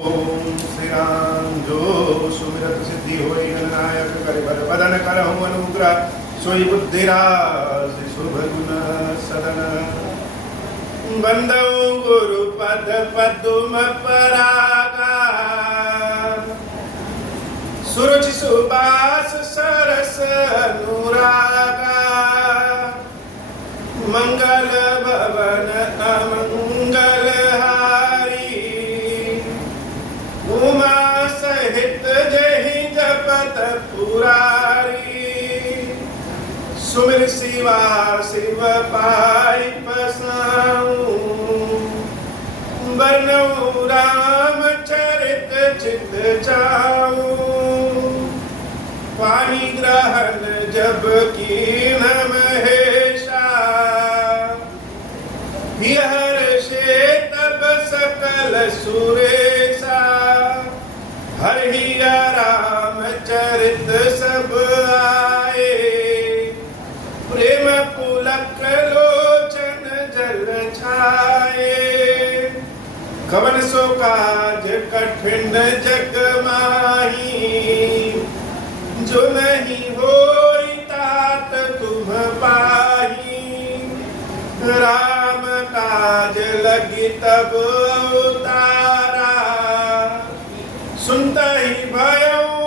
ओम श्री राम जो सुमिरत सिद्धि होई गणनायक करे बर बदन करहु अनुग्रह सोई बुद्धि राशि शुभ गुण सदन बंदौ गुरु पद पदुम परागा सुरुचि सुबास सरस अनुरागा मंगल भवन अमंगल उमा सहित जहि जपत पुरारी सुमिर शिवा शिव पाई पसाऊं वर्णऊ राम चरित चित चाऊं पानी ग्रहण जब कीन महेशा हर्षे तब सकल सुरेशा हरि राम चरित सब आए प्रेम पुलक लोचन जल छाए कवन सो काज कठिन जग माही जो नहीं होई तात तुम पाही राम काज लगी तब अवतारा सुनता ही भयऊ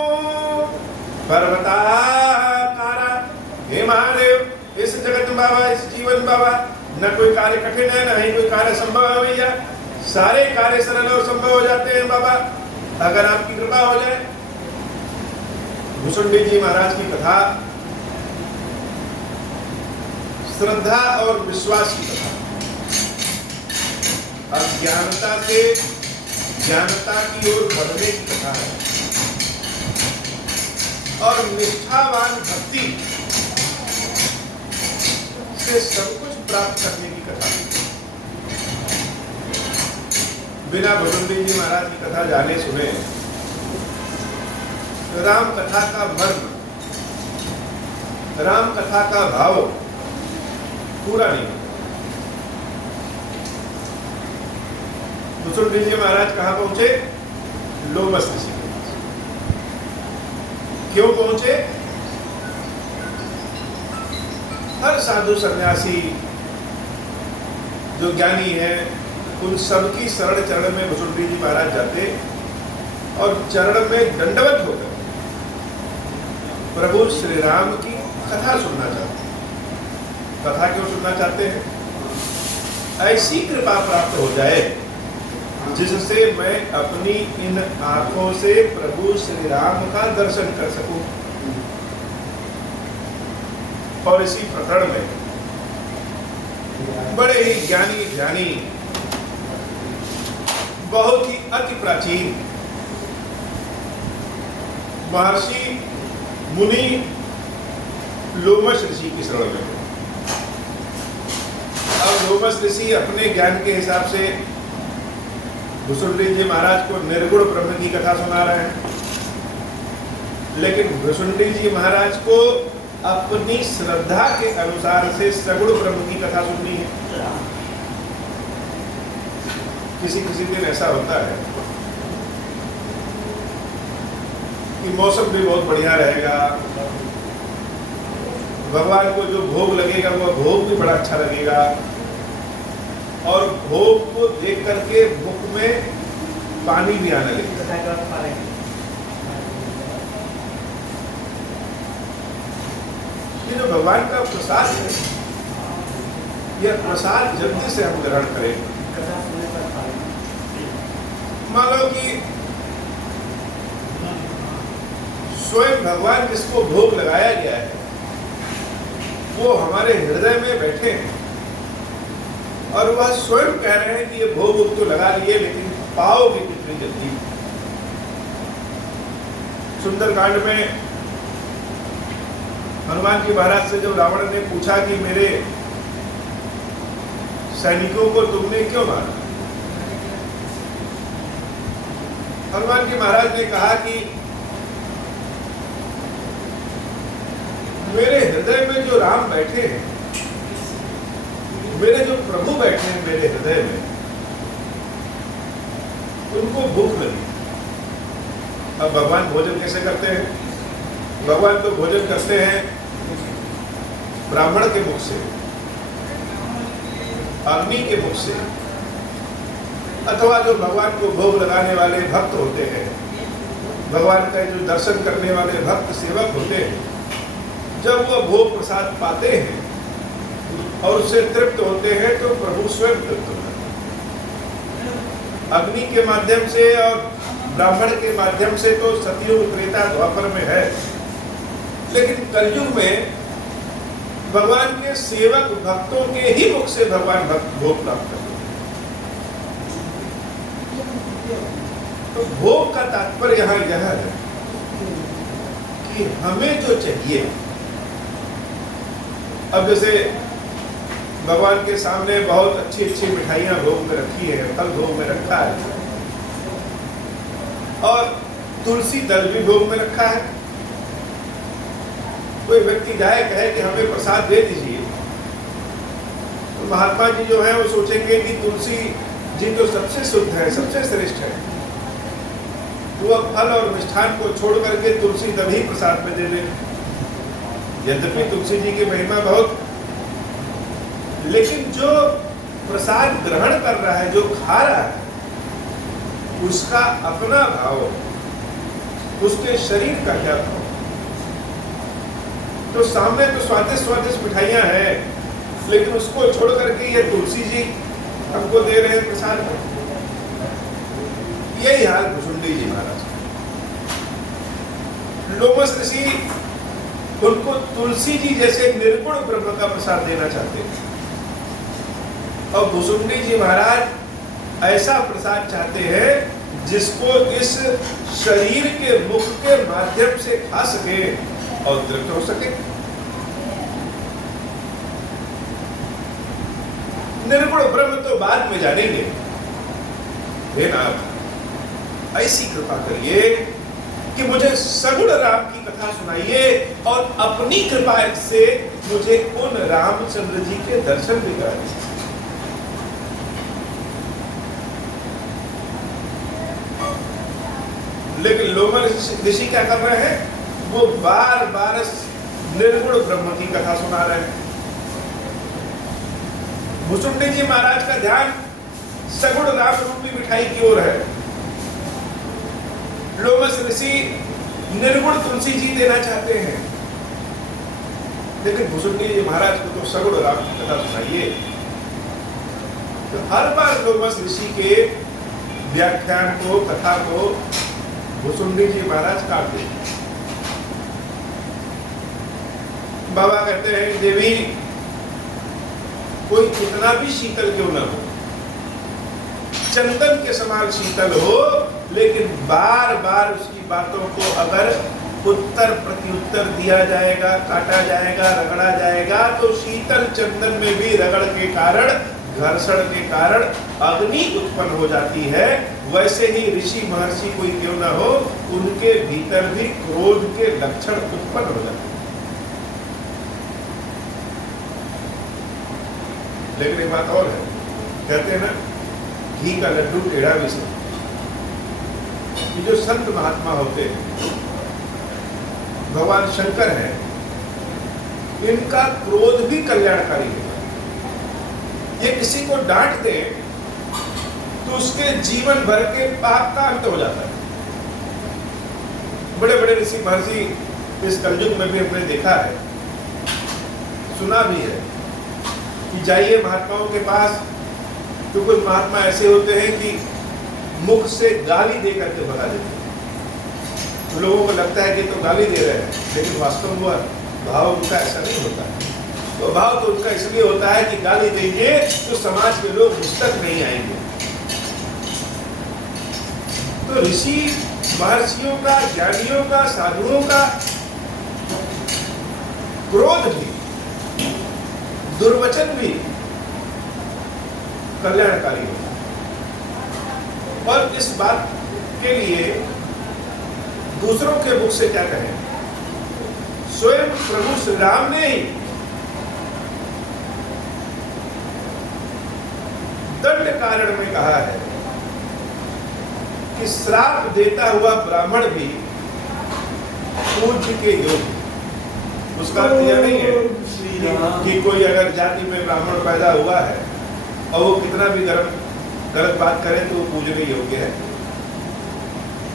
पर्वताकारा। हे महादेव इस जगत में बाबा इस जीवन में बाबा न कोई कार्य कठिन है न ही कोई कार्य संभव है भैया सारे कार्य सरल और संभव हो जाते हैं बाबा अगर आपकी कृपा हो जाए। भुसुंडी जी महाराज की कथा श्रद्धा और विश्वास की कथा अज्ञानता से ज्ञानता की ओर बढ़ने की कथा है और निष्ठावान भक्ति से सब कुछ प्राप्त करने की कथा है। बिना भुसुंडी जी महाराज की कथा जाने सुने राम कथा का मर्म राम कथा का भाव पूरा नहीं। भुसुंडी जी महाराज कहाँ पहुंचे? लोमस ऋषि के पास। क्यों पहुंचे? हर साधु सन्यासी जो ज्ञानी है उन सबकी शरण चरण में भुसुंडी जी महाराज जाते और चरण में दंडवत होकर प्रभु श्री राम की कथा सुनना चाहते हैं। कथा क्यों सुनना चाहते हैं? ऐसी कृपा प्राप्त हो जाए जिससे मैं अपनी इन आंखों से प्रभु श्री राम का दर्शन कर सकूं। और इसी प्रकरण में बड़े ही ज्ञानी बहुत ही अति प्राचीन महर्षि मुनि लोमस ऋषि की शरण में। अब लोमस ऋषि अपने ज्ञान के हिसाब से भुसुंडी जी महाराज को निर्गुण ब्रह्म की कथा सुना रहे हैं लेकिन भुसुंडी जी महाराज को अपनी श्रद्धा के अनुसार से सगुण ब्रह्म की कथा सुननी है। किसी दिन ऐसा होता है कि मौसम भी बहुत बढ़िया रहेगा भगवान को जो भोग लगेगा वो भोग भी बड़ा अच्छा लगेगा और भोग को देख करके मुख में पानी भी आने लगेगा। ये जो भगवान का प्रसाद है यह प्रसाद जल्दी से हम ग्रहण करें। मान लो कि स्वयं भगवान जिसको भोग लगाया गया है वो हमारे हृदय में बैठे हैं और वह स्वयं कह रहे हैं कि ये भोग तो लगा लिए लेकिन पाओगे कितनी जल्दी। सुंदरकांड में हनुमान जी महाराज से जब रावण ने पूछा कि मेरे सैनिकों को तुमने क्यों मारा, हनुमान जी महाराज ने कहा कि मेरे हृदय में जो राम बैठे हैं मेरे जो प्रभु बैठे हैं मेरे हृदय में उनको भूख लगी। अब भगवान भोजन कैसे करते हैं? भगवान तो भोजन करते हैं ब्राह्मण के मुख से, अग्नि के मुख से, अथवा जो भगवान को भोग लगाने वाले भक्त होते हैं, भगवान का जो दर्शन करने वाले भक्त सेवक होते हैं, जब वह भोग प्रसाद पाते हैं और उससे तृप्त होते हैं तो प्रभु स्वयं तृप्त होते हैं। अग्नि के माध्यम से और ब्राह्मण के माध्यम से तो सतयुग त्रेता द्वापर में है, लेकिन कलयुग में भगवान के सेवक भक्तों के ही मुख से भगवान भक्त भोग प्राप्त करते हैं। तो भोग का तात्पर्य यहाँ यह है कि हमें जो चाहिए, अब जैसे भगवान के सामने बहुत अच्छी अच्छी मिठाइयां भोग में रखी है, फल भोग में रखा है, और तुलसी दल भी भोग में रखा है। कोई व्यक्ति जाए कहे कि हमें प्रसाद दे दीजिए, तो महात्मा जी जो है वो सोचेंगे कि तुलसी जी तो सबसे शुद्ध है, सबसे श्रेष्ठ है, तो वह फल और मिष्ठान को छोड़ करके तुलसी दल ही प्रसाद में दे दे। यद्यपि तुलसी जी की महिमा बहुत, लेकिन जो प्रसाद ग्रहण कर रहा है, जो खा रहा है, उसका अपना भाव, उसके शरीर का क्या भाव? तो सामने तो स्वादिष्ट स्वादिष्ट मिठाइयां हैं, लेकिन उसको छोड़ करके ये तुलसी जी हमको दे रहे हैं प्रसाद में। यही हाल भुसुंडी जी महाराज। लोमस ऋषि उनको तुलसी जी जैसे निर्गुण ब्रह्म का प्रसाद देना चाहते हैं, और भुसुंडी जी महाराज ऐसा प्रसाद चाहते हैं जिसको इस शरीर के मुख के माध्यम से खा सके और तृप्त हो सके। निर्गुण ब्रह्म तो बाद में जानेंगे। हे नाथ, ऐसी कृपा करिए कि मुझे सगुण राम की कथा सुनाइए और अपनी कृपा से मुझे उन रामचंद्र जी के दर्शन भी कराइए। लेकिन लोमस ऋषि क्या कर रहे हैं? वो बार बार निर्गुण ब्रह्म की कथा सुना रहे हैं। भुसुंडी जी महाराज का ध्यान सगुण राम रूपी मिठाई की ओर है। लोमस ऋषि निर्गुण तुलसी जी देना चाहते हैं, लेकिन भुसुंडी जी महाराज को तो सगुण राम की कथा सुनाइए। तो हर बार लोमस ऋषि के व्याख्यान को, कथा को भुसुंडी जी महाराज काट देते। बाबा कहते हैं, देवी कोई कितना भी शीतल क्यों न हो, चंदन के समान शीतल हो, लेकिन बार बार उसकी बातों को अगर उत्तर प्रत्युत्तर दिया जाएगा, काटा जाएगा, रगड़ा जाएगा, तो शीतल चंदन में भी रगड़ के कारण, घर्षण के कारण अग्नि उत्पन्न हो जाती है। वैसे ही ऋषि महर्षि कोई क्यों ना हो, उनके भीतर भी क्रोध के लक्षण उत्पन्न हो जाते हैं। लेकिन एक बात और है, कहते हैं ना, घी का लड्डू टेढ़ा भी सही। ये जो संत महात्मा होते हैं, भगवान शंकर है, इनका क्रोध भी कल्याणकारी है। ये किसी को डांट दे तो उसके जीवन भर के पाप का अंत हो जाता है। बड़े बड़े ऋषि महर्षि इस कलयुग में भी हमने देखा है, सुना भी है कि जाइए महात्माओं के पास, तो कुछ महात्मा ऐसे होते हैं कि मुख से गाली दे करके भगा देते हैं। तो लोगों को लगता है कि तो गाली दे रहे हैं, लेकिन वास्तव में भाव उनका ऐसा नहीं होता है। तो भाव तो उनका इसलिए होता है कि गाली देंगे तो समाज के लोग मुझ तक नहीं आएंगे। तो ऋषि महर्षियों का, ज्ञानियों का, साधुओं का क्रोध भी, दुर्वचन भी कल्याणकारी होता है। और इस बात के लिए दूसरों के मुख से क्या कहें, स्वयं प्रभु श्री राम ने ही दंड कारण में कहा है कि श्राप देता हुआ ब्राह्मण भी पूज्य के योग्य। उसका अर्थ यह नहीं है कि कोई अगर जाति में ब्राह्मण पैदा हुआ है और वो कितना भी गलत बात करे तो वो पूजने योग्य है।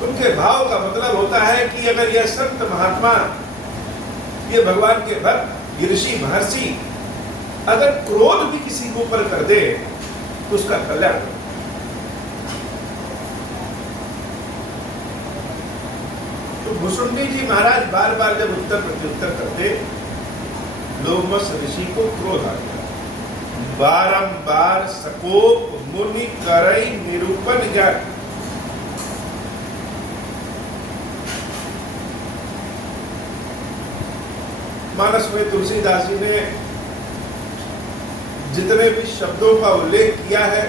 उनके भाव का मतलब होता है कि अगर यह संत महात्मा, ये भगवान के भक्त, ये ऋषि महर्षि अगर क्रोध भी किसी के ऊपर कर दे तो उसका कल्याण। तो भुसुंडी जी महाराज बार बार जब उत्तर प्रत्युत्तर करते, लोमस ऋषि को क्रोध आ गया। बारंबार सकोप मुनि करई निरूपण ज्ञान। मानस में तुलसीदास जी ने जितने भी शब्दों का उल्लेख किया है,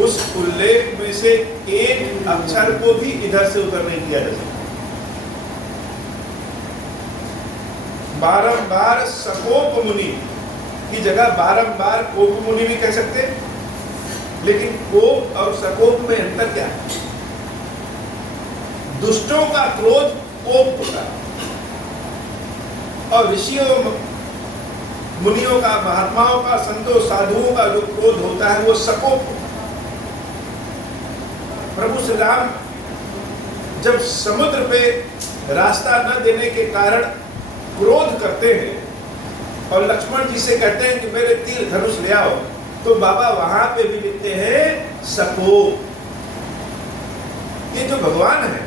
उस उल्लेख में से एक अक्षर को भी इधर से उधर नहीं किया जा सकता। बारंबार सकोप मुनि की जगह बारंबार कोप मुनि भी कह सकते, लेकिन कोप और सकोप में अंतर क्या है? दुष्टों का क्रोध कोप होता है और ऋषियों मुनियों का, महात्माओं का, संतों साधुओं का जो क्रोध होता है वो सकोप होता है। प्रभु श्री राम जब समुद्र पे रास्ता न देने के कारण क्रोध करते हैं और लक्ष्मण जी से कहते हैं कि मेरे तीर धनुष ले आओ, तो बाबा वहां पे भी लिखते हैं सकोप। ये जो भगवान है,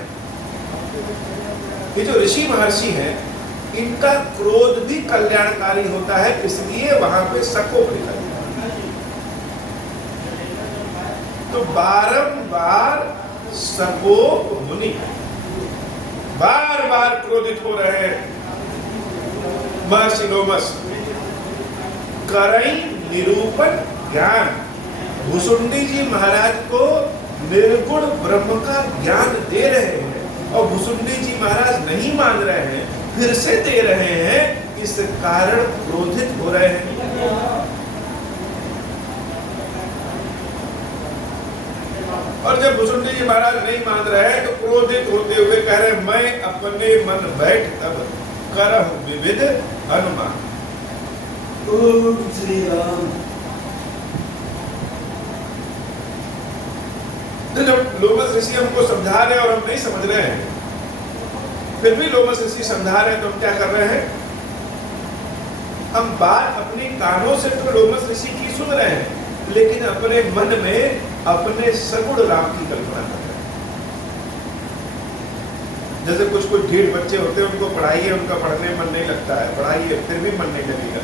ये जो ऋषि महर्षि हैं, इनका क्रोध भी कल्याणकारी होता है, इसलिए वहां पे सकोप लिखा गया। तो बारंबार सकोप मुनि बार बार क्रोधित हो रहे हैं। महर्षि लोमस करई निरूपण ज्ञान। भुसुंडी जी महाराज को निर्गुण ब्रह्म का ज्ञान दे रहे हैं और भुसुंडी जी महाराज नहीं मान रहे हैं, फिर से दे रहे हैं, इस कारण क्रोधित हो रहे हैं। और जब भुसुंडी जी महाराज नहीं मान रहे हैं तो क्रोधित होते हुए कह रहे, मैं अपने मन बैठ तब करहु विविध अनुमान। ओम श्री राम। तो जब लोमस ऋषि हमको समझा रहे हैं और हम नहीं समझ रहे हैं, फिर भी लोमस ऋषि समझा रहे हैं, तो हम क्या कर रहे हैं? हम बात अपनी कानों से तो लोमस ऋषि की सुन रहे हैं, लेकिन अपने मन में अपने सगुण राम की कल्पना कर रहे हैं। जैसे कुछ ढीठ बच्चे होते हैं, उनको पढ़ाइए, उनका पढ़ने में मन नहीं लगता है, पढ़ाइए फिर भी मन नहीं लगेगा।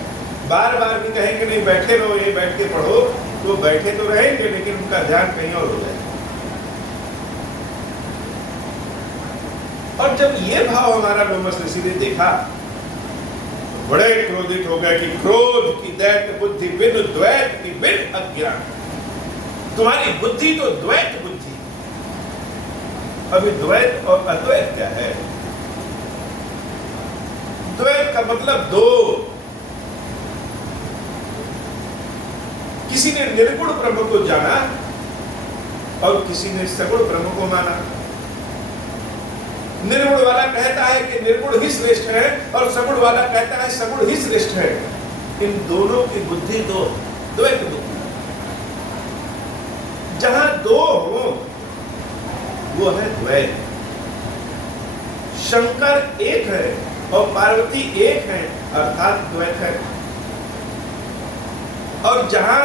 बार बार भी कहेंगे नहीं बैठे रहो, ये बैठ के पढ़ो, तो बैठे तो रहेंगे लेकिन उनका ध्यान कहीं और हो जाएगा। और जब ये भाव हमारा लोमस ऋषि ने देखा, बड़े क्रोधित हो गए कि क्रोध की दैत बुद्धि बिन द्वैत की बिन अज्ञान। तुम्हारी बुद्धि तो द्वैत बुद्धि। अभी द्वैत और अद्वैत क्या है? द्वैत का मतलब दो। किसी ने निर्गुण ब्रह्म को जाना और किसी ने सगुण ब्रह्म को माना। निर्गुण वाला कहता है कि निर्गुण ही श्रेष्ठ है और सगुण वाला कहता है सगुण ही श्रेष्ठ है। इन दोनों की बुद्धि दो, द्वैत बुद्धि। जहां दो हो वो है द्वैत। शंकर एक है और पार्वती एक है, अर्थात द्वैत है। और जहां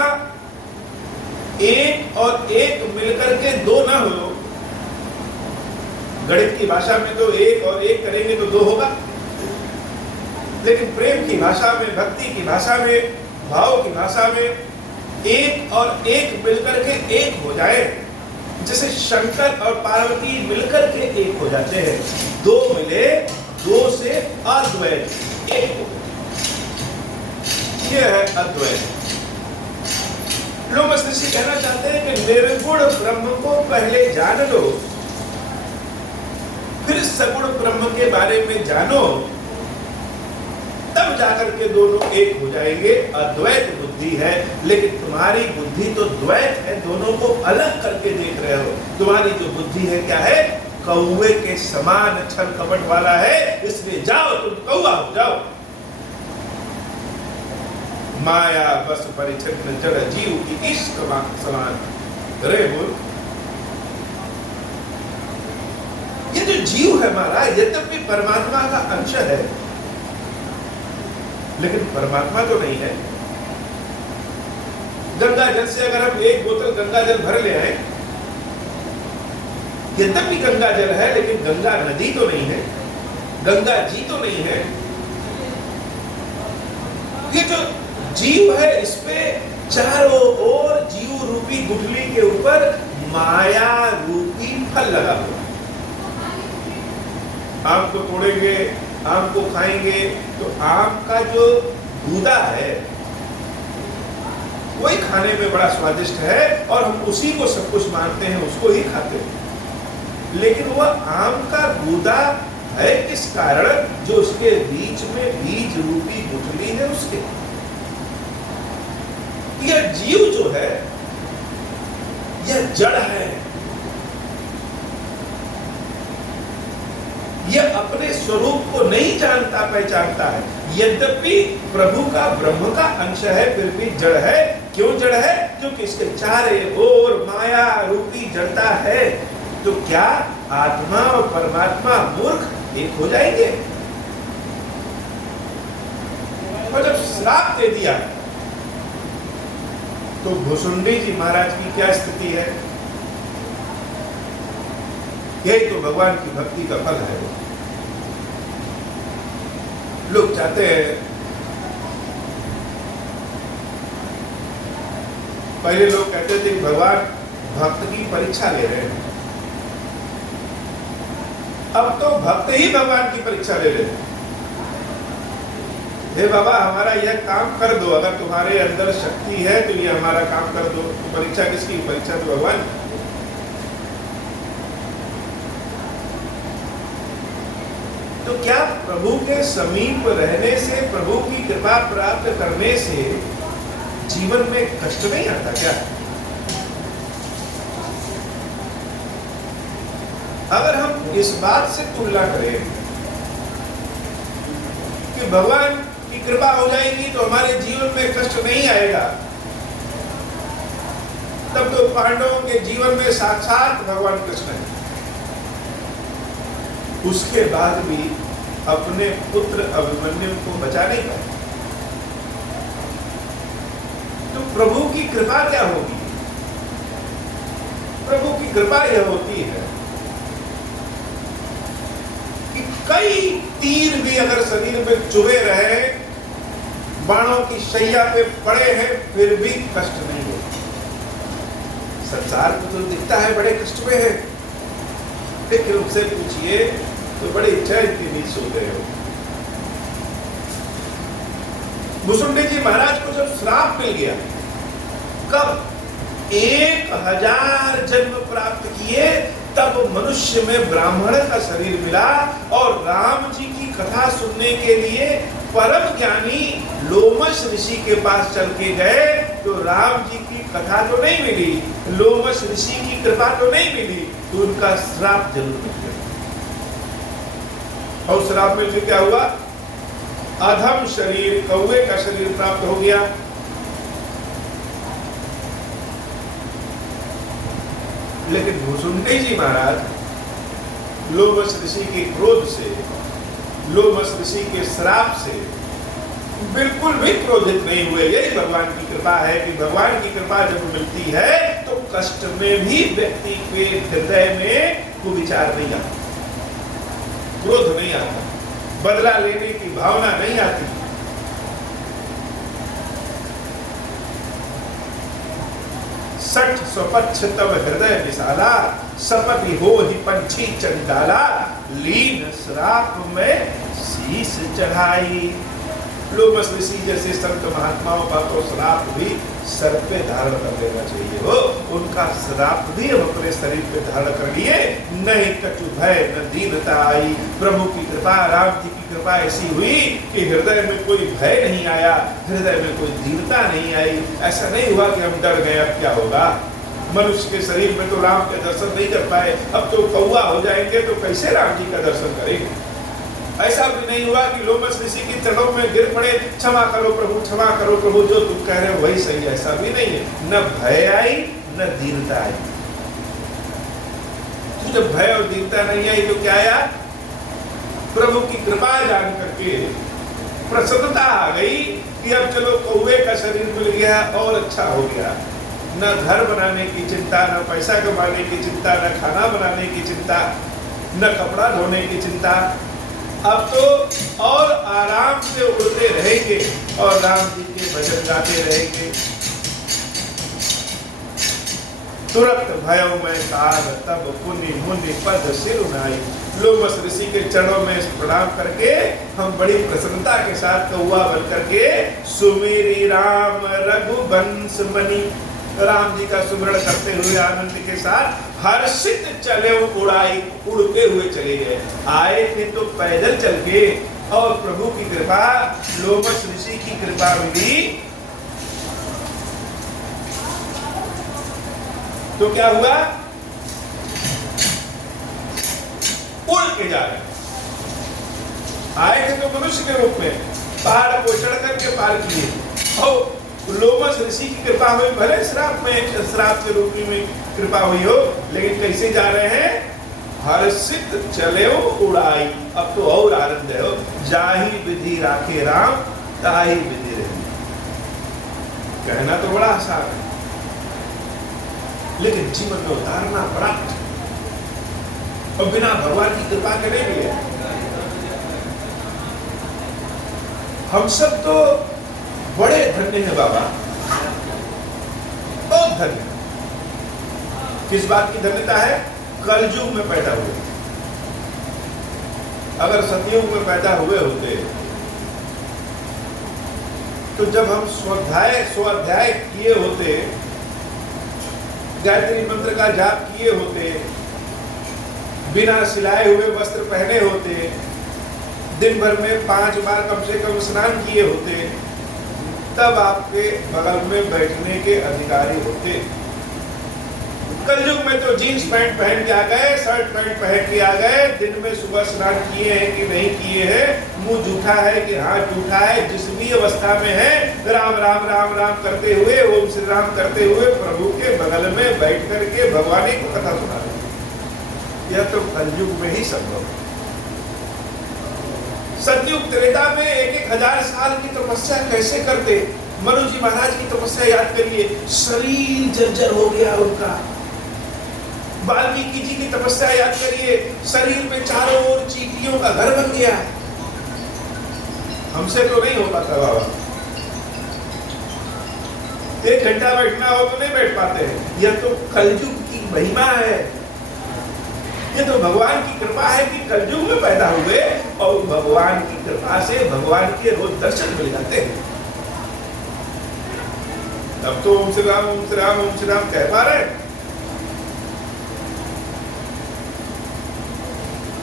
एक और एक मिलकर के दो ना हो, गणित की भाषा में तो एक और एक करेंगे तो दो होगा, लेकिन प्रेम की भाषा में, भक्ति की भाषा में, भाव की भाषा में एक और एक मिलकर के एक हो जाए। जैसे शंकर और पार्वती मिलकर के एक हो जाते हैं, दो मिले, दो से अद्वैत एक हो गए। यह है अद्वैत। लोमस ऋषि कहना चाहते हैं कि निर्गुण ब्रह्म को पहले जान लो, फिर सगुण ब्रह्म के बारे में जानो, तब जाकर के दोनों एक हो जाएंगे। अद्वैत बुद्धि है, लेकिन तुम्हारी बुद्धि तो द्वैत है, दोनों को अलग करके देख रहे हो। तुम्हारी जो बुद्धि है क्या है? कौवे के समान छल कपट वाला है, इसलिए जाओ तुम कौवा हो जाओ। माया बस परिच्छिन्न जड़ जीव की इश्क समान। रे बोल, ये जो जीव है महाराज, यद्यपि परमात्मा का अंश है, लेकिन परमात्मा तो नहीं है। गंगा जल से अगर हम एक बोतल गंगा जल भर ले आए, यद्यपि गंगा जल है, लेकिन गंगा नदी तो नहीं है, गंगा जी तो नहीं है। ये जो जीव है, इस पे चारों ओर जीव रूपी गुठली के ऊपर माया रूपी फल लगा हुआ। आम को तोड़ेंगे, आम को खाएंगे, तो आम का जो गूदा है वही खाने में बड़ा स्वादिष्ट है, और हम उसी को सब कुछ मानते हैं, उसको ही खाते हैं। लेकिन वह आम का गूदा है किस कारण? जो उसके बीच में बीज रूपी गुठली है, उसके। यह जीव जो है, यह जड़ है, यह अपने स्वरूप को नहीं जानता पहचानता है। यद्यपि प्रभु का ब्रह्म का अंश है, फिर भी जड़ है। क्यों जड़ है? क्योंकि इसके चारे ओर माया रूपी जड़ता है। तो क्या आत्मा और परमात्मा मूर्ख एक हो जाएंगे? और जब श्राप दे दिया तो भुसुंडी जी महाराज की क्या स्थिति है? यही तो भगवान की भक्ति का फल है। लोग चाहते हैं, पहले लोग कहते थे कि भगवान भक्त की परीक्षा ले रहे हैं, अब तो भक्त ही भगवान की परीक्षा ले रहे हैं। हे बाबा, हमारा यह काम कर दो, अगर तुम्हारे अंदर शक्ति है तो ये हमारा काम कर दो। तो परीक्षा किसकी? परीक्षा तो भगवान। तो क्या प्रभु के समीप रहने से, प्रभु की कृपा प्राप्त करने से जीवन में कष्ट नहीं आता क्या? अगर हम इस बात से तुलना करें कि भगवान की कृपा हो जाएगी तो हमारे जीवन में कष्ट नहीं आएगा, तब तो पांडवों के जीवन में साक्षात भगवान कृष्ण है। उसके बाद भी अपने पुत्र अभिमन्यु को बचा नहीं पाए। तो प्रभु की कृपा क्या होगी? प्रभु की कृपा यह होती है कि कई तीर भी अगर शरीर में चुभे रहे, बाणों की शैया पे पड़े हैं, फिर भी कष्ट नहीं होता। संसार को तो दिखता है बड़े कष्ट में है, लेकिन उनसे पूछिए तो बड़े चैन की नींद सो गए हो। भुसुंडी जी महाराज को जब श्राप मिल गया, कब 1000 जन्म प्राप्त किए, तब मनुष्य में ब्राह्मण का शरीर मिला, और राम जी की कथा सुनने के लिए परम ज्ञानी लोमश ऋषि के पास चल के गए, तो राम जी की कथा तो नहीं मिली, लोमश ऋषि की कृपा तो नहीं मिली, तो उनका श्राप जरूर मिल गया। और श्राप मिल के क्या हुआ? अधम शरीर, कौवे का शरीर प्राप्त हो गया। लेकिन भुसुंडी जी महाराज लोमश ऋषि के क्रोध से, लोमश ऋषि के श्राप से बिल्कुल भी क्रोधित नहीं हुए। यही भगवान की कृपा है कि भगवान की कृपा जब मिलती है तो कष्ट में भी व्यक्ति के हृदय में कुविचार नहीं आता, क्रोध नहीं आता, बदला लेने की भावना नहीं आती। सठ स्वपच्छ तब हृदय विशाला, सपति हो ही पंछी चंडाला, लीन श्राप में शीश चढ़ाई। लोमस ऋषि जैसे संत महात्माओं का तो श्राप भी सर पे धारण कर लेना चाहिए हो, उनका श्राप भी हम अपने शरीर पे धारण कर लिए। नहीं कछु भय न दीनता आई, प्रभु की कृपा, राम जी की कृपा ऐसी हुई कि हृदय में कोई भय नहीं आया, हृदय में कोई दीनता नहीं आई। ऐसा नहीं हुआ कि हम डर गए अब क्या होगा। मनुष्य के शरीर में तो राम के दर्शन नहीं कर पाए, अब तो कौवा हो जाएंगे तो कैसे राम जी का दर्शन करेंगे। ऐसा भी नहीं हुआ कि लोमस ऋषि की चरणों में गिर पड़े, क्षमा करो प्रभु, क्षमा करो प्रभु, जो तुम कह रहे हो वही सही। ऐसा भी नहीं है, न भय आई न दीनता आई। तो जब भय और दीनता नहीं आई तो क्या आया? प्रभु की कृपा जान करके प्रसन्नता आ गई कि अब चलो कौवे का शरीर मिल गया और अच्छा हो गया। न घर बनाने की चिंता, न पैसा कमाने की चिंता, न खाना बनाने की चिंता, न कपड़ा धोने की चिंता। अब तो और आराम से उड़ते रहेंगे और राम जी के भजन गाते रहेंगे। तुरंत भयो में काल तब पुनि मुनि पद सिर उनाई। लोमस ऋषि के चरणों में प्रणाम करके हम बड़ी प्रसन्नता के साथ कौवा बन करके सुमेरी राम रघुवंश मणि, राम जी का सुमरण करते हुए आनंद के साथ हर्षित चले उड़ाई, उड़ते हुए चले गए। आए थे तो पैदल चल के, और प्रभु की कृपा, लोमस ऋषि की कृपा मिली तो क्या हुआ? उड़ के जा रहे। आए थे तो मनुष्य के रूप में, पहाड़ को चढ़ करके पार किए, और लोमस ऋषि की कृपा हुई, भले श्राप के रूप में कृपा हुई हो, लेकिन कैसे जा रहे हैं? हर्षित चले उड़ाई। अब तो और आनंद है, जाही विधि राखे राम ताही विधि रही। कहना तो बड़ा आसान है, लेकिन जीवन में उतारना बड़ा, और बिना भगवान की कृपा के नहीं मिले। हम सब तो बड़े धन्य हैं बाबा, बहुत धन्य। किस बात की धन्यता है? कलयुग में पैदा हुए। अगर सतयुग में पैदा हुए होते तो जब हम स्वाध्याय किए होते, गायत्री मंत्र का जाप किए होते, बिना सिलाए हुए वस्त्र पहने होते, दिन भर में 5 बार कम से कम स्नान किए होते, तब आपके बगल में बैठने के अधिकारी होते। कलयुग में तो जीन्स पैंट पहन के आ गए, शर्ट पैंट पहन के आ गए, दिन में सुबह स्नान किए हैं कि नहीं किए हैं, मुंह जूठा है कि हाथ जूठा है, जिस भी अवस्था में है, राम राम राम राम करते हुए, ओम श्री राम करते हुए प्रभु के बगल में बैठ करके भगवान की कथा सुना रहे। यह तो कलयुग में ही संभव है। सतयुग त्रेता में 1,000 साल की तपस्या कैसे करते? मनु जी महाराज की तपस्या याद करिए, शरीर जर्जर हो गया उनका। वाल्मीकि जी की तपस्या याद करिए, शरीर में चारों ओर चींटियों का घर बन गया। हमसे तो नहीं हो पाता बाबा, 1 घंटा बैठना हो तो नहीं बैठ पाते हैं। यह तो कलयुग की महिमा है, ये तो भगवान की कृपा है कि कलयुग में पैदा हुए, और भगवान की कृपा से भगवान के रोज दर्शन मिल जाते हैं। तब तो ओम श्री राम ओम श्री राम ओम श्री राम कह पा रहे।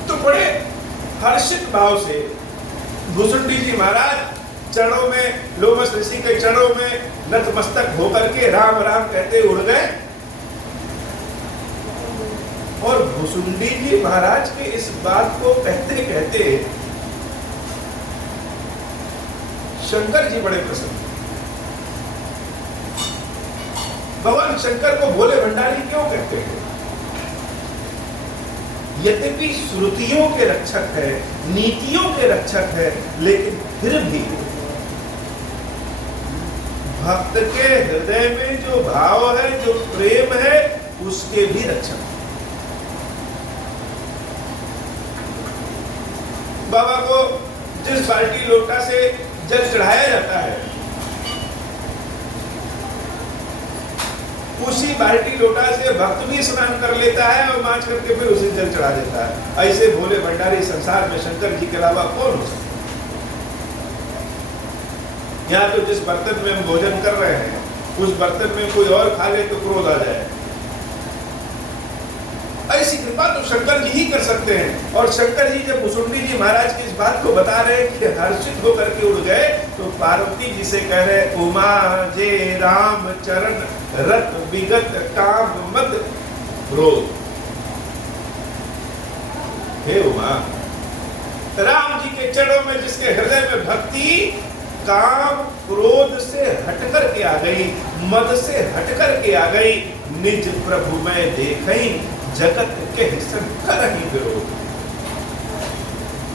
तो बड़े हर्षित भाव से भुसुंडी जी महाराज चरणों में, लोमस ऋषि के चरणों में नतमस्तक होकर के राम राम कहते उड़ गए। और भुसुंडी जी महाराज के इस बात को कहते कहते शंकर जी बड़े प्रसन्न। भगवान शंकर को भोले भंडारी क्यों कहते हैं? यद्यपि श्रुतियों के रक्षक है, नीतियों के रक्षक है, लेकिन फिर भी भक्त के हृदय में जो भाव है, जो प्रेम है, उसके भी रक्षक। बाबा को जिस बाल्टी लोटा से जल चढ़ाया जाता है, उसी बाल्टी लोटा से भक्त भी स्नान कर लेता है और मांझ करके फिर उसे जल चढ़ा देता है। ऐसे भोले भंडारी संसार में शंकर जी के अलावा कौन हो सकता? यहाँ तो जिस बर्तन में हम भोजन कर रहे हैं उस बर्तन में कोई और खा ले तो क्रोध आ जाए। ऐसी कृपा तो शंकर जी ही कर सकते हैं। और शंकर जी जब मुसुंडी जी महाराज की इस बात को बता रहे कि हर्षित होकर के उड़ गए, तो पार्वती जी से कह रहे, उमा जे राम चरण रत विगत काम मद क्रोध। हे उमा, राम जी के चरणों में जिसके हृदय में भक्ति काम क्रोध से हटकर के आ गई, मद से हटकर के आ गई, निज प्रभु में देखई जगत के हिस्सन करही विरोध।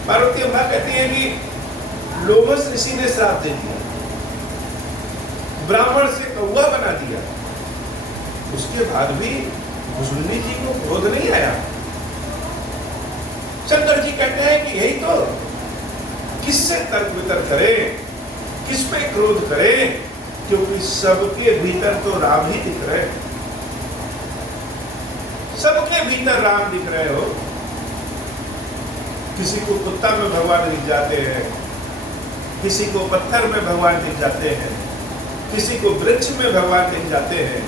पार्वती अम्मा कहती है कि लोमस ऋषि ने श्राप दे दिया, ब्राह्मण से कौवा बना दिया, उसके बाद भी मुसुंडी जी को क्रोध नहीं आया। शंकर जी कहते हैं कि यही तो, किससे तर्क वितर्क करें, किस पे क्रोध करें, क्योंकि सबके भीतर तो राम ही दिख रहे, सबके भीतर राम दिख रहे हो। किसी को कुत्ता में भगवान दिख जाते हैं, किसी को पत्थर में भगवान दिख जाते हैं, किसी को वृक्ष में भगवान दिख जाते हैं,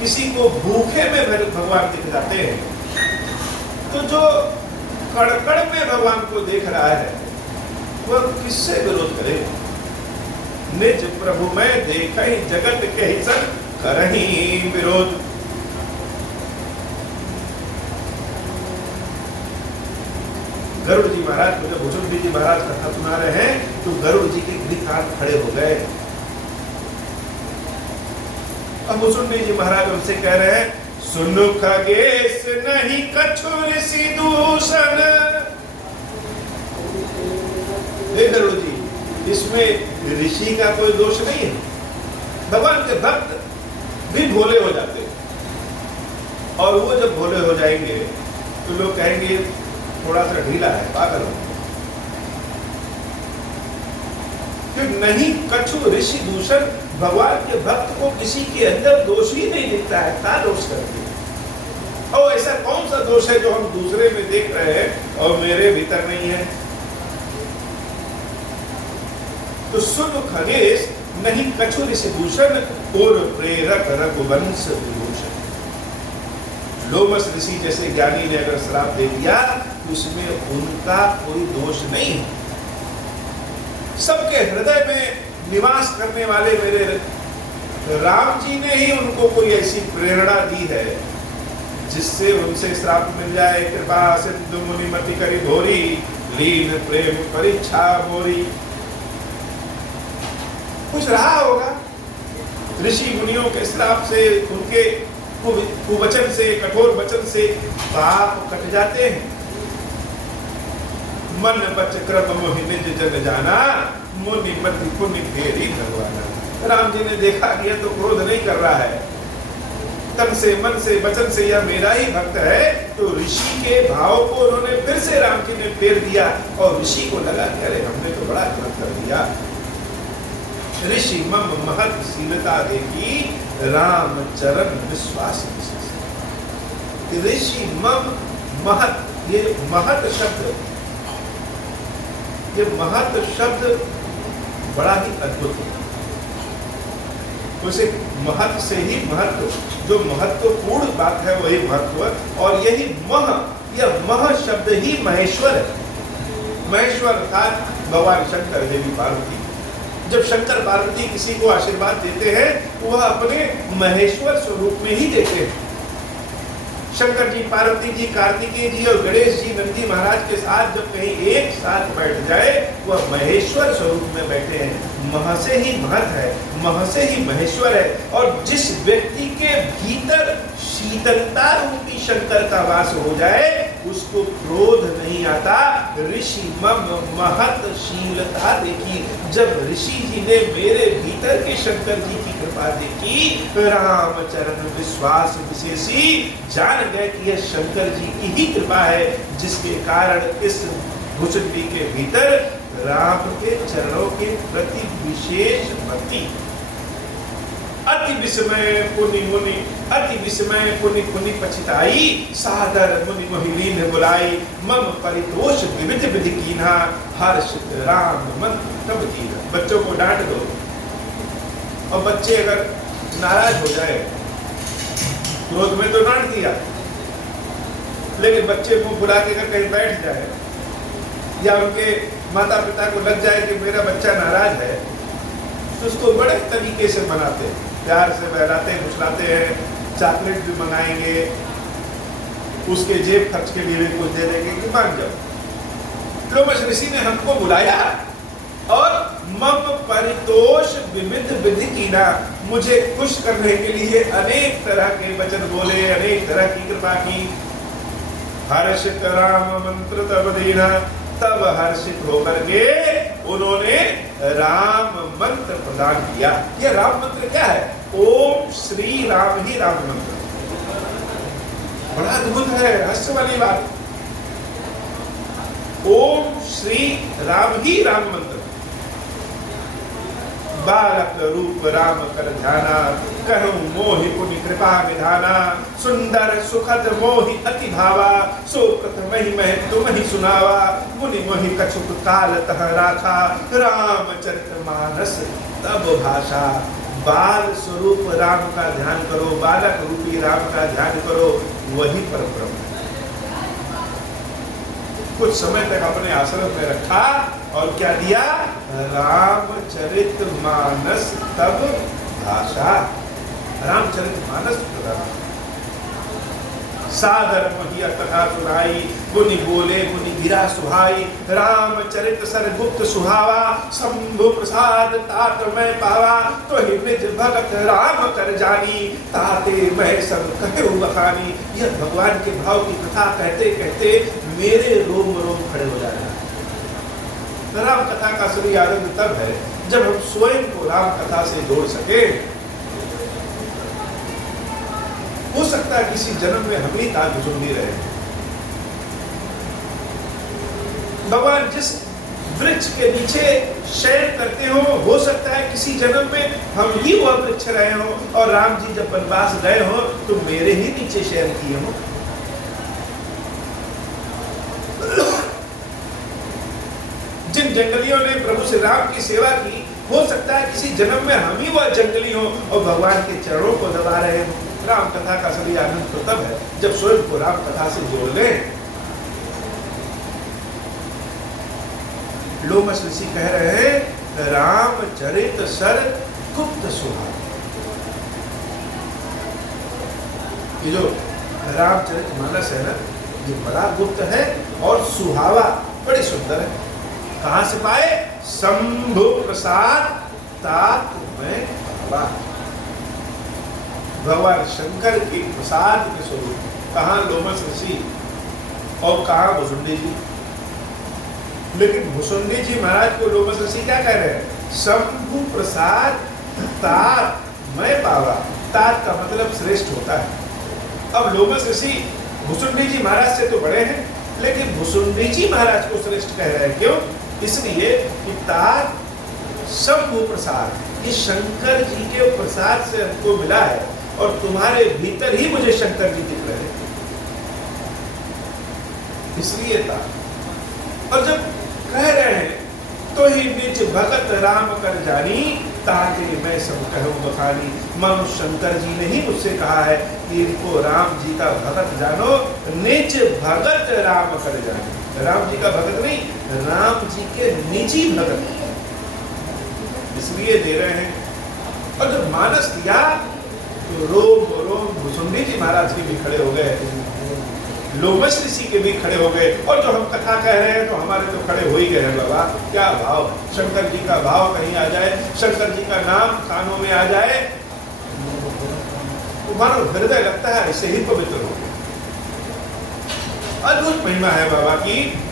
किसी को भूखे में भगवान दिख जाते हैं। तो जो कड़कड़ में भगवान को देख रहा है वह किससे विरोध करे। निज प्रभु में देखई जगत के हिस्सन करही विरोध। गरुड़ जी महाराज को जब मुसुंडी जी महाराज कथा सुना रहे हैं तो गरुड़ जी के गिरफ्तार खड़े हो गए। अब मुसुंडी जी महाराज उनसे कह रहे हैं, सुनु खगेश नहीं कछु ऋषि दूषण। गरुड़ जी, इसमें ऋषि का कोई दोष नहीं है। भगवान के भक्त भी भोले हो जाते हैं, और वो जब भोले हो जाएंगे तो लोग कहेंगे थोड़ा सा ढीला है, पागल हो। नहीं कछु ऋषि दूषण, भगवान के भक्त को किसी के अंदर दोष ही नहीं दिखता है, क्या दोष करते हैं। और ऐसा कौन सा दोष है जो हम दूसरे में देख रहे हैं और मेरे भीतर नहीं है। तो सुन खगेश नहीं कछु ऋषि दूषण और प्रेरक रघुवंश विभूषण। लोमस ऋषि जैसे ज्ञानी ने अगर श्राप दे दिया तो उसमें उनका कोई दोष नहीं है। सबके हृदय में निवास करने वाले मेरे राम जी ने ही उनको कोई ऐसी प्रेरणा दी है जिससे उनसे श्राप मिल जाए। कृपा सिंधु मुनि मति करी घोरी, लीन प्रेम परीक्षा मोरी। कुछ रहा होगा ऋषि मुनियों के श्राप से, उनके कुवचन से, कठोर वचन से पाप कट जाते हैं। मन बच क्रम मोहि निज जन जाना, मुनि मति पुण्य फेरी भगवाना। राम जी ने देखा कि यह तो क्रोध नहीं कर रहा है, तन से मन से वचन से यह मेरा ही भक्त है। तो ऋषि के भाव को उन्होंने फिर से राम जी ने फेर दिया और ऋषि को लगा कि अरे हमने तो बड़ा गलत कर दिया। ऋषि मम महत शीलता देखी, राम चरण विश्वास विशेष। ऋषि मम महत, ये महत शब्द, ये महत शब्द बड़ा ही अद्भुत है। उसे महत से ही महत्व, जो महत्वपूर्ण बात है वही महत्व। और यही मह, यह मह शब्द ही महेश्वर है। महेश्वर अर्थात भगवान शंकर, देवी पार्वती। जब शंकर पार्वती किसी को आशीर्वाद देते हैं वह अपने महेश्वर स्वरूप में ही देते हैं। शंकर जी, पार्वती जी, कार्तिकेय जी और गणेश जी नंदी महाराज के साथ जब कहीं एक साथ बैठ जाए वह महेश्वर स्वरूप में बैठे हैं। मह से ही महत है, मह से ही महेश्वर है। और जिस व्यक्ति के भीतर शीतलता रूपी शंकर का वास हो जाए उसको क्रोध नहीं आता। ऋषि मम महत शीलता देखी। जब ऋषि जी ने मेरे भीतर के शंकर जी की कृपा देखी, राम चरण विश्वास विशेषी, जान गए कि यह शंकर जी की ही कृपा है जिसके कारण इस भुजंडी के भीतर राम के चरणों के प्रति विशेष भक्ति। अति विस्मय पुनि मुनि, अति विस्मय पुनि पुनि पछिताई, सादर मुनि मोहिलीन बुलाई, मम परितोष विविध विधि कीन्हा, हर्ष राम मन तब कीन्हा। बच्चों को डांट दो, और बच्चे अगर नाराज हो जाए, क्रोध में तो डांट दिया, लेकिन बच्चे मुंह फुला के अगर कहीं बैठ जाए या उनके माता पिता को लग जाए कि मेरा बच्चा नाराज है, तो उसको बड़े तरीके से मनाते हैं, प्यार से बहलाते फुसलाते हैं, चॉकलेट भी मंगाएंगे, उसके जेब खर्च के लिए भी कुछ दे देंगे कि मान जाओ। लोमश ऋषि ने हमको बुलाया और मम परितोष विविध विधि कीना, मुझे खुश करने के लिए अनेक तरह के वचन बोले, अनेक तरह की कृपा की। हर्षित राम मंत्र तब देना, तब हर्षित होकर के उन्होंने राम मंत्र प्रदान किया। यह राम मंत्र क्या है? ओम श्री राम ही राम मंत्र। बड़ा अद्भुत है, रहस्य वाली बात। ओम श्री राम ही राम मंत्र। बालक रूप राम कर ध्याना, कहूं मोहि पुनि कृपा विधाना, सुंदर सुखद मोहि अति भावा, सो प्रथम ही मैं तुम ही सुनावा, मुनि मोहि कछुक काल तह राखा, रामचरितमानस तब भाषा। बाल स्वरूप राम का ध्यान करो, बालक रूपी राम का ध्यान करो, वही परम ब्रह्म। कुछ समय तक अपने आश्रम में रखा और क्या दिया? रामचरितमानस तब भाषा, रामचरितमानस प्रदान। सादर महिया कथा सुनाई, मुनि बोले मुनि गिरा सुहाई, रामचरित सरगुप्त सुहावा, शंभु प्रसाद तात मैं पावा, तो ही निज भगत राम कर जानी, ताते मैं सब कहूँ बखानी। यह भगवान के भाव की कथा कहते कहते मेरे रोम रोम खड़े हो जाए। राम कथा का असली आनंद तब है जब हम स्वयं को राम कथा से जोड़ सके। हो सकता है किसी जन्म में हम ही ताक सुनती रहे। भगवान जिस वृक्ष के नीचे शयन करते हो सकता है किसी जन्म में हम ही वह वृक्ष रहे हो, और राम जी जब वनवास गए हो तो मेरे ही नीचे शयन किए हो। जिन जंगलियों ने प्रभु श्री राम की सेवा की, हो सकता है किसी जन्म में हम ही वह जंगली हो और भगवान के चरणों को दबा रहे हो। राम कथा का सभी आनंद तो तब है जब स्वयं को राम कथा से जोड़ लें। लोमश ऋषि कह रहे हैं रामचरित सर गुप्त सुहा। ये जो रामचरित मानस है ना, ये बड़ा गुप्त है और सुहावा, बड़ी सुंदर है। कहां से पाए? शंभु प्रसाद तात मैं पावा। भगवान शंकर के प्रसाद के स्वरूप। कहां लोमश ऋषि और कहां भुसुंडी जी। लेकिन भुसुंडी जी महाराज को लोमश ऋषि क्या कह रहे हैं? शंभु प्रसाद तात मैं पावा। तात का मतलब श्रेष्ठ होता है। अब लोमश ऋषि भुसुंडी जी महाराज से तो बड़े हैं, लेकिन भुसुंडी जी महाराज को श्रेष्ठ कह रहे हैं। क्यों? इसलिए कि तात शंभु प्रसाद, ये शंकर जी के प्रसाद से हमको मिला है और तुम्हारे भीतर ही मुझे शंकर जी दिख रहे हैं, इसलिए था। और जब कह रहे हैं तो ही निज भगत राम कर जानी, ताकि मैं सब कहूँ बखानी। मानो शंकर जी ने ही मुझसे कहा है कि इनको राम जी का भगत जानो, निज भगत राम कर जानी। राम जी का भगत नहीं, राम जी के निजी भगत, इसलिए दे रहे हैं। और जब मानस दिया तो रोम रोम भुसुंडी जी महाराज के भी खड़े हो गए, लोमश ऋषि के भी खड़े हो गए। और जो हम कथा कह रहे हैं तो हमारे तो खड़े हो ही गए हैं। बाबा क्या भाव, शंकर जी का भाव कहीं आ जाए, शंकर जी का नाम कानों में आ जाए तो मानो हृदय लगता है ऐसे ही पवित्र हो गया। अद्भुत महिमा है बाबा की।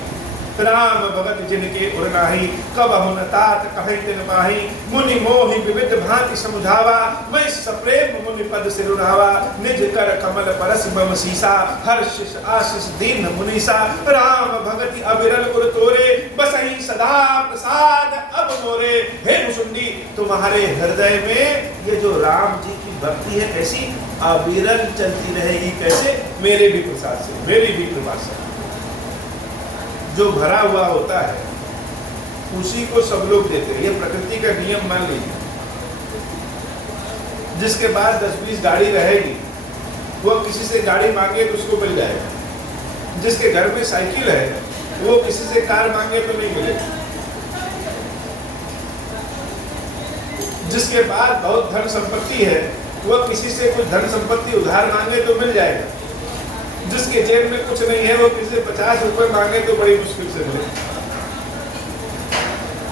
राम भगत जिनके उर नाही, कब हुन तात कहे तिन माही, मुनि मोहि विविध भांति समुझावा, मैं सप्रेम मुनि पद सिरुनावा, निज कर कमल परस मम सीसा, हर्षिष आशीष दीन मुनीसा, राम भगति अविरल उर तोरे, बसहि सदा प्रसाद अब मोरे। हे भुसुंडी, तुम्हारे हृदय में ये जो राम जी की भक्ति है कैसी अविरल चलती रहेगी। कैसे? मेरे भी प्रसाद से, मेरी भी कृपा से। जो भरा हुआ होता है उसी को सब लोग देते हैं, ये प्रकृति का नियम मान लीजिए। जिसके पास 10-20 गाड़ी रहेगी वो किसी से गाड़ी मांगे तो उसको मिल जाएगा। जिसके घर में साइकिल है वो किसी से कार मांगे तो नहीं मिलेगी। जिसके पास बहुत धन संपत्ति है वो किसी से कुछ धन संपत्ति उधार मांगे तो मिल जाएगा। जिसके जेब में कुछ नहीं है वो किसी से 50 रुपए मांगे तो बड़ी मुश्किल से मिलेगा।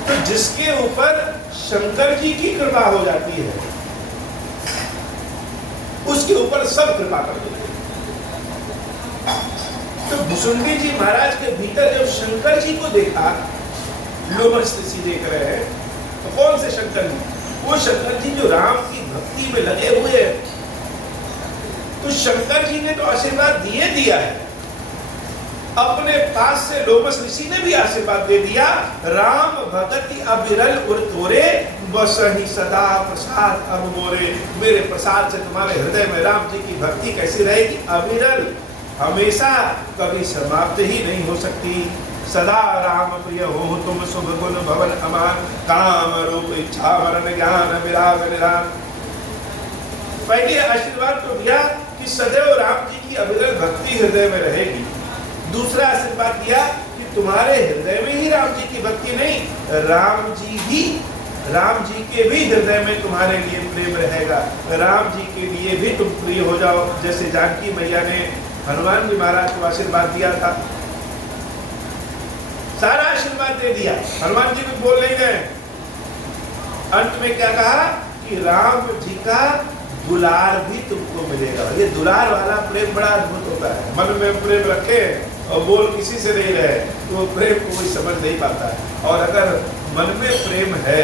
तो जिसके ऊपर शंकर जी की कृपा हो जाती है उसके ऊपर सब कृपा कर देते हैं। तो भुसुंडी जी महाराज के भीतर जब शंकर जी को देखा, लोमश ऋषि देख रहे हैं, तो कौन से शंकर जी? वो शंकर जी जो राम की भक्ति में लगे हुए हैं। तो शंकर जी ने तो आशीर्वाद दिया है, अपने पास से लोमश ऋषि ने भी आशीर्वाद दे दिया। राम भगति अविरल उर तोरे, बसहि सदा प्रसाद अब मोरे। मेरे प्रसाद से तुम्हारे हृदय में राम जी की भक्ति कैसी रहेगी? अविरल, हमेशा, कभी समाप्त ही नहीं हो सकती। सदा राम प्रिय हो तुम, शुभ गुण भवन अमान, काम रूप इच्छा वरण ज्ञान विराग निधान। पहले आशीर्वाद तो दिया कि सदैव राम जी की अविरल भक्ति हृदय में रहेगी। दूसरा आशीर्वाद दिया कि तुम्हारे हृदय में ही राम जी की भक्ति नहीं, राम जी के भी हृदय में तुम्हारे लिए प्रेम रहेगा। राम जी के लिए भी तुम प्रिय हो जाओ। जैसे जानकी मैया ने हनुमान जी महाराज को आशीर्वाद दिया था, सारा आशीर्वाद दे दिया, हनुमान जी भी बोल नहीं गए। अंत में क्या कहा कि राम जी का दुलार भी तुमको मिलेगा। ये दुलार वाला प्रेम बड़ा अद्भुत होता है। मन में प्रेम रखे और बोल किसी से नहीं रहे तो वो प्रेम को कोई समझ नहीं पाता है। और अगर मन में प्रेम है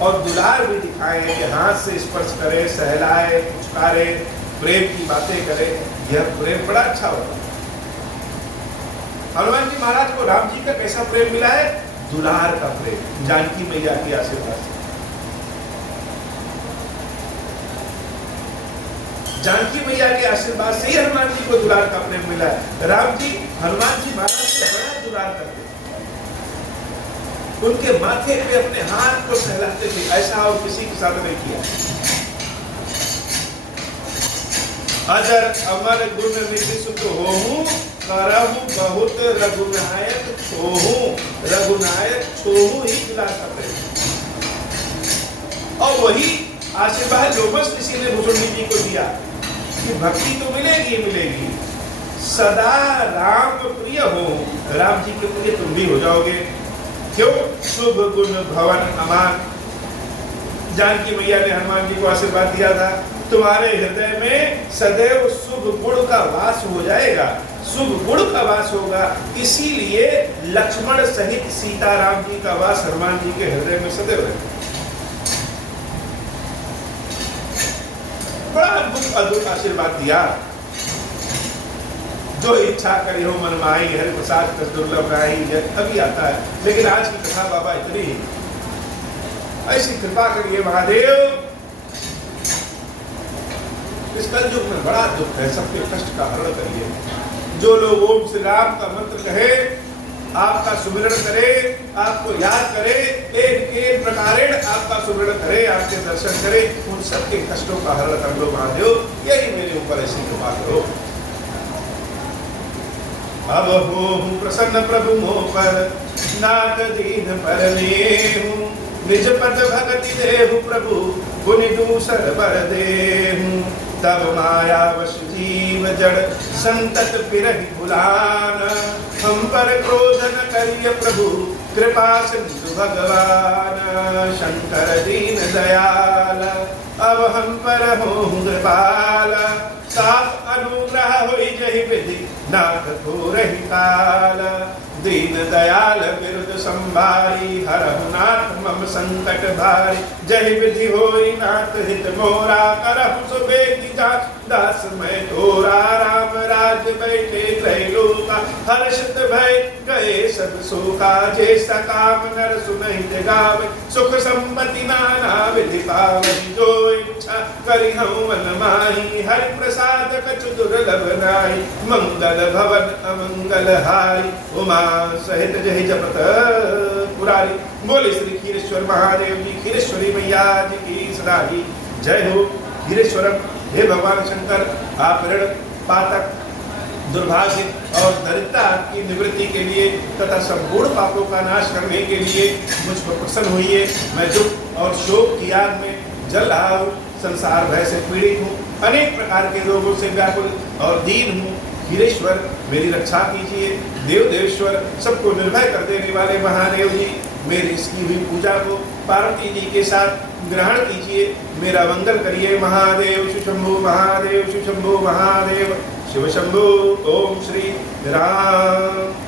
और दुलार भी दिखाए कि हाथ से स्पर्श करे, सहलाए, पुचकारे, प्रेम की बातें करे, यह प्रेम बड़ा अच्छा होता है। हनुमान जी महाराज को राम जी का कैसा प्रेम मिला है? दुलार का प्रेम, जानकी मैया की आशीर्वाद से। जानकी मैया के आशीर्वाद से ही हनुमान जी को दुलार का प्रेम मिला है। राम जी हनुमान जी महाराज से बड़ा दुलार करते थे, उनके माथे पे अपने हाथ को सहलाते थे, ऐसा और किसी के साथ नहीं किया। अजर अमर गुण निधि सुख होहूं, करहु बहुत रघुनायक छोहूं। रघुनायक छोहूं ही दुलार का प्रेम। और वही आशीर्वाद लोमश ऋषि ने भुसुंडी जी को दिया कि भक्ति तो मिलेगी मिलेगी, सदा राम प्रिय हो, राम जी के प्रिय तुम भी हो जाओगे। क्यों? शुभ गुण भवन अमान। जानकी मैया ने हनुमान जी को आशीर्वाद दिया था, तुम्हारे हृदय में सदैव शुभ गुण का वास हो जाएगा, शुभ गुण का वास होगा। इसीलिए लक्ष्मण सहित सीताराम जी का वास हनुमान जी के हृदय में सदैव रहेगा। बड़ा अद्भुत आशीर्वाद दिया। जो इच्छा करी हो मन माही, हरि प्रसाद कर दुर्लभ राही, अभी आता है। लेकिन आज की कथा बाबा इतनी ऐसी कृपा करिए महादेव। इस कलयुग में बड़ा दुख है, सबके कष्ट का हरण करिए। जो लोग ओम श्री राम का मंत्र कहे, आपका सुमिरन करे, आपको याद करे, एक प्रकारेण आपका सुमिरन करे, आपके दर्शन करे, उन सबके कष्टों का हरण कर लो महादेव। यही मेरे ऊपर ऐसी कृपा करो। अब हो प्रसन्न प्रभु मोह पर, नाथ दीन पर नेहु। निज पद भगति देहु प्रभु, गुनि दूसर बर देहु। तब माया वश जीव जड़, संतत फिरहि भुलाना। हम पर क्रोध न करिय प्रभु, कृपा सिंधु भगवान। शंकर दीन दयाल, अब हम पर हो कृपाल। साफ अनुग्रह होई जहि विधि, नाथ थोरहि काल। दीन दयाल बिरुद संभारी, हरहु नाथ मम संकट भारी। जहि विधि होई नाथ हित मोरा, करहु सुबेदी जात दास मैं तोरा। राम राज बैठे त्रैलोका, हर्षित भय गए सब शोका। जे सकाम नर सुनहि जगावे, सुख संपत्ति नाना विधि पावहि। जो इच्छा करि हऊँ मन माही, हरि प्रसाद कछु दुर्लभ नाहि। मंगल भवन अमंगल हारी, उमा सहित जहि जपत पुरारी। बोले श्री खीरेश्वर महादेव जी, खीरेश्वरी मैया जी की सदा ही जय हो। धीरेश्वरम, हे भगवान शंकर, आप ऋण, पातक, दुर्भाग्य और दरिद्रता की निवृत्ति के लिए तथा संपूर्ण पापों का नाश करने के लिए मुझ पर प्रसन्न होइए। मैं दुख और शोक की आग में जल रहा हूँ, संसार भय से पीड़ित हूँ, अनेक प्रकार के रोगों से व्याकुल और दीन हूँ। धीरेश्वर, मेरी रक्षा कीजिए। देव देवेश्वर, सबको निर्भय कर देने वाले महादेव जी, मेरी इसकी हुई पूजा को पार्वती जी के साथ ग्रहण कीजिए, मेरा मंगल करिए। महादेव शिव शंभु, महादेव शिव शंभु, महादेव शिव शंभु। ओम श्री राम।